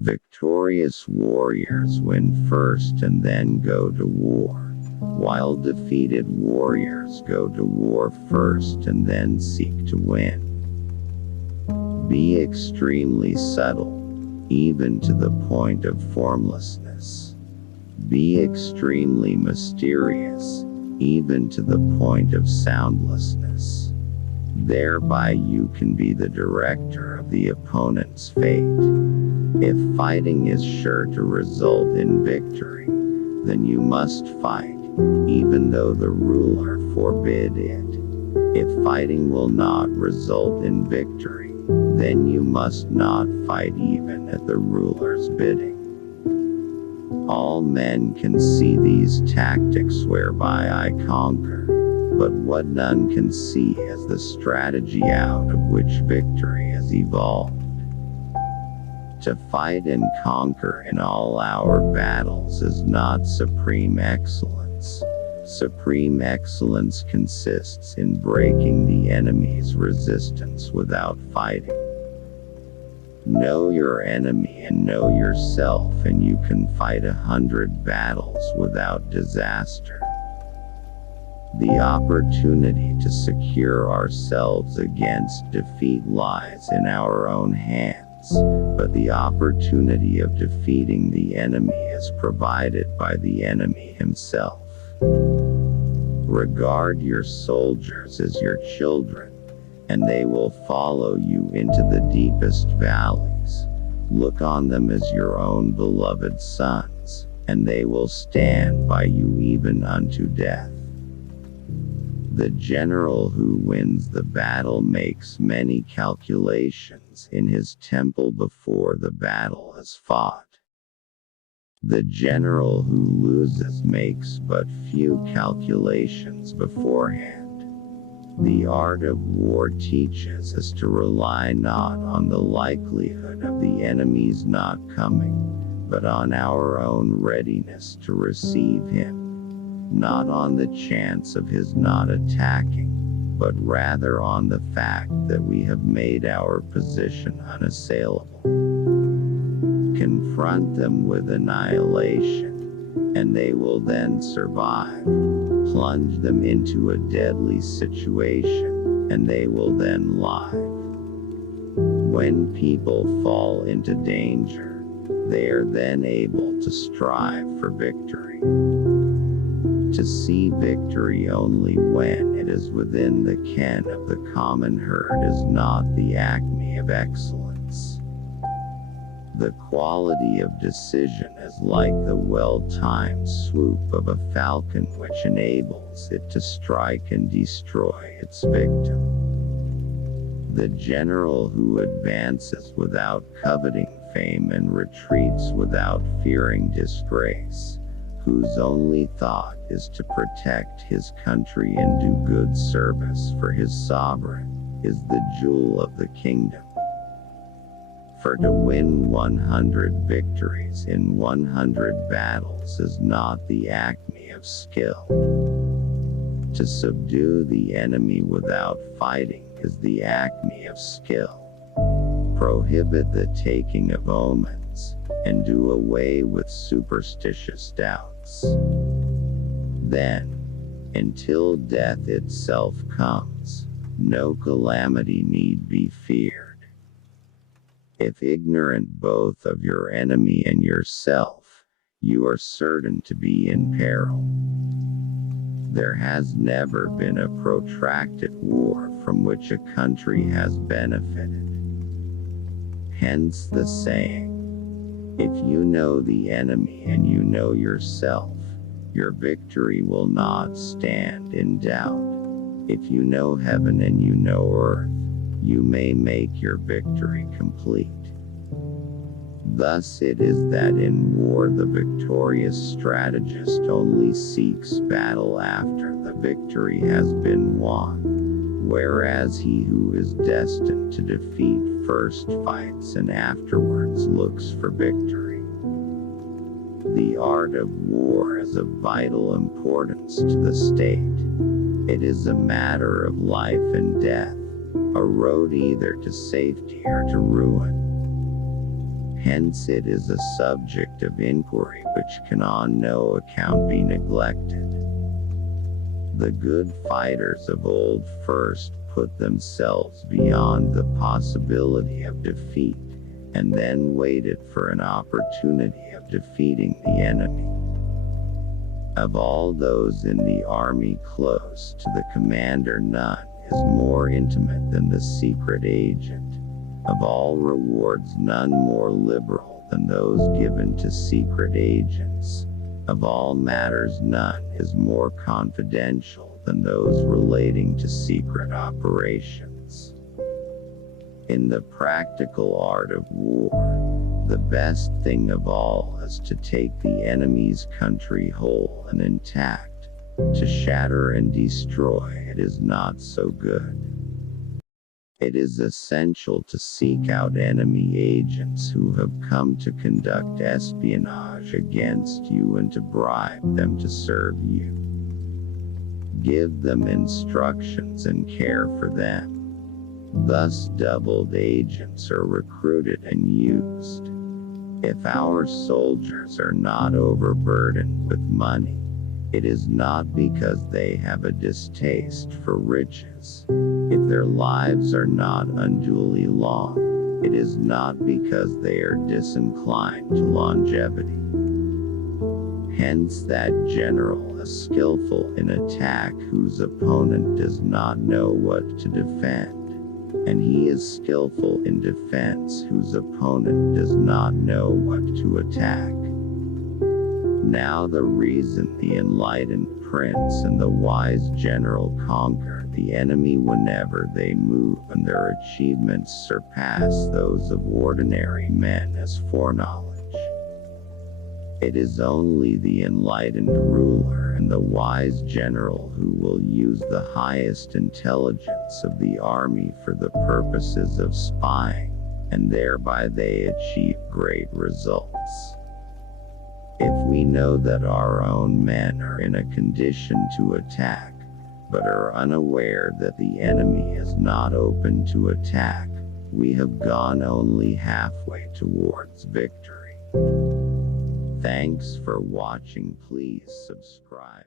Victorious warriors win first and then go to war, while defeated warriors go to war first and then seek to win. Be extremely subtle, even to the point of formlessness. Be extremely mysterious, even to the point of soundlessness. Thereby you can be the director of the opponent's fate. If fighting is sure to result in victory, then you must fight, even though the ruler forbid it. If fighting will not result in victory, then you must not fight even at the ruler's bidding. All men can see these tactics whereby I conquer, but what none can see is the strategy out of which victory is evolved. To fight and conquer in all our battles is not supreme excellence. Supreme excellence consists in breaking the enemy's resistance without fighting. Know your enemy and know yourself, and you can fight 100 battles without disaster. The opportunity to secure ourselves against defeat lies in our own hands, but the opportunity of defeating the enemy is provided by the enemy himself. Regard your soldiers as your children, and they will follow you into the deepest valleys. Look on them as your own beloved sons, and they will stand by you even unto death. The general who wins the battle makes many calculations in his temple before the battle is fought. The general who loses makes but few calculations beforehand. The art of war teaches us to rely not on the likelihood of the enemy's not coming, but on our own readiness to receive him. Not on the chance of his not attacking, but rather on the fact that we have made our position unassailable. Confront them with annihilation, and they will then survive. Plunge them into a deadly situation, and they will then live. When people fall into danger, they are then able to strive for victory. To see victory only when it is within the ken of the common herd is not the acme of excellence. The quality of decision is like the well-timed swoop of a falcon which enables it to strike and destroy its victim. The general who advances without coveting fame and retreats without fearing disgrace, whose only thought is to protect his country and do good service for his sovereign, is the jewel of the kingdom. For to win 100 victories in 100 battles is not the acme of skill. To subdue the enemy without fighting is the acme of skill. Prohibit the taking of omens, and do away with superstitious doubts. Then, until death itself comes, no calamity need be feared. If ignorant both of your enemy and yourself, you are certain to be in peril. There has never been a protracted war from which a country has benefited. Hence the saying, if you know the enemy and you know yourself, your victory will not stand in doubt. If you know heaven and you know earth, you may make your victory complete. Thus it is that in war the victorious strategist only seeks battle after the victory has been won, whereas he who is destined to defeat first fights and afterwards looks for victory. The art of war is of vital importance to the state. It is a matter of life and death, a road either to safety or to ruin. Hence it is a subject of inquiry which can on no account be neglected. The good fighters of old first put themselves beyond the possibility of defeat, and then waited for an opportunity of defeating the enemy. Of all those in the army close to the commander, none is more intimate than the secret agent. Of all rewards, none more liberal than those given to secret agents. Of all matters, none is more confidential than those relating to secret operations. In the practical art of war, the best thing of all is to take the enemy's country whole and intact. To shatter and destroy it is not so good. It is essential to seek out enemy agents who have come to conduct espionage against you and to bribe them to serve you. Give them instructions and care for them. Thus doubled agents are recruited and used. If our soldiers are not overburdened with money, it is not because they have a distaste for riches. If their lives are not unduly long, it is not because they are disinclined to longevity. Hence that general is skillful in attack whose opponent does not know what to defend, and he is skillful in defense whose opponent does not know what to attack. Now the reason the enlightened prince and the wise general conquer the enemy whenever they move, and their achievements surpass those of ordinary men, is foreknowledge. It is only the enlightened ruler and the wise general who will use the highest intelligence of the army for the purposes of spying, and thereby they achieve great results. If we know that our own men are in a condition to attack, but are unaware that the enemy is not open to attack, we have gone only halfway towards victory. Thanks for watching. Please subscribe.